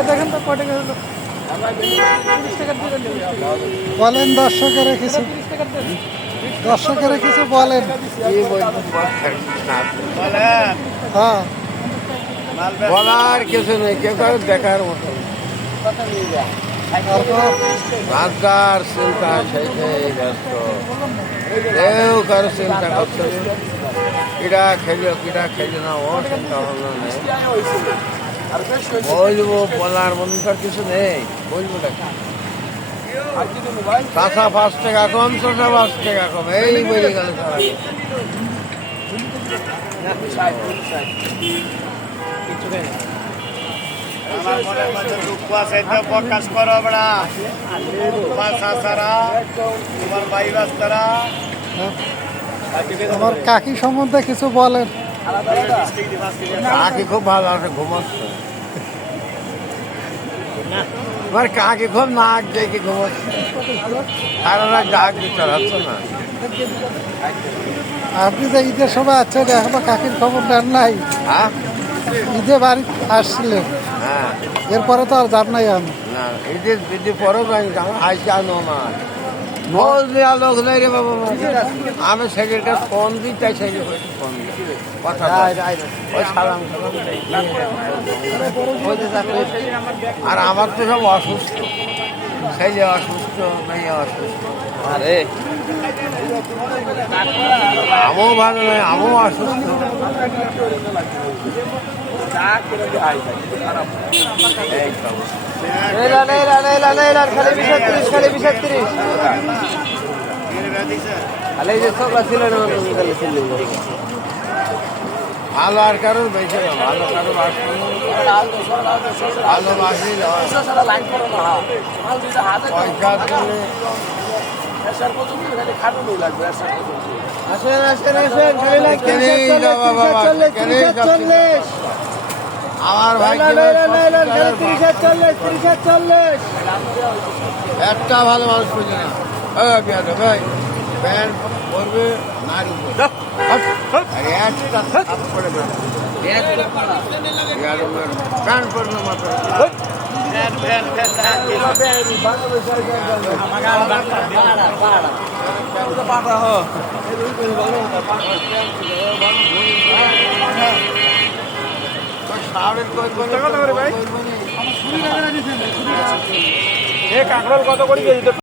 দেখেন তো কত টাকা হলো বলেন দর্শকেরা কিছু দর্শকেরা কিছু বলেন হ্যাঁ বলার কিছু নেই কেউ কারো দেখার মতো রাস্তার চিন্তা সেইটাই ব্যস্ত কেউ কারো চিন্তা করছে কিরা খেলো কিরা খেলো না ও চিন্তা ভাবনা নেই বলবো বলার মতো কিছু নেই বলবো চাষা 5 টাকা কম চাষা 5 টাকা কম এই বলে গেল প্রকাশ করো বেড়া তোমার চাষারা তোমার ভাই বাস্তারা আমার কাকি সম্বন্ধে কিছু বলেন কাকি খুব ভালো আছে ঘুমাচ্ছে আমার কাকি খুব নাক দেখে ঘুমাচ্ছে কারণ ডাক দিতে পারছে না আপনি যে ঈদের সময় আছেন এখনো কাকির খবর নেন নাই হ্যাঁ ঈদে বাড়ি আসছিলেন হ্যাঁ এরপরে তো আর যান নাই আমি না ঈদের পরেও যাই আমার আইসি আনো না বল দেওয়া লোক নেই রে বাবা আমি সেকের কাছে ফোন দিই তাই সেকে ফোন দিই কথা ওই সালাম আর আমার তো সব অসুস্থ ছেলে অসুস্থ মেয়ে অসুস্থ আরে আমিও ভালো নয় আমিও অসুস্থ এই সব ভালো আর কারোর বেশি ভালো কারো ভালোবাসি পয়সা দিলে আমার ভাই একটা ভালো মানুষ খুঁজে না ভাই প্যান্ট পরবে নারী প্যান্ট পরবে মাত্র কাঁকড়াল কত করে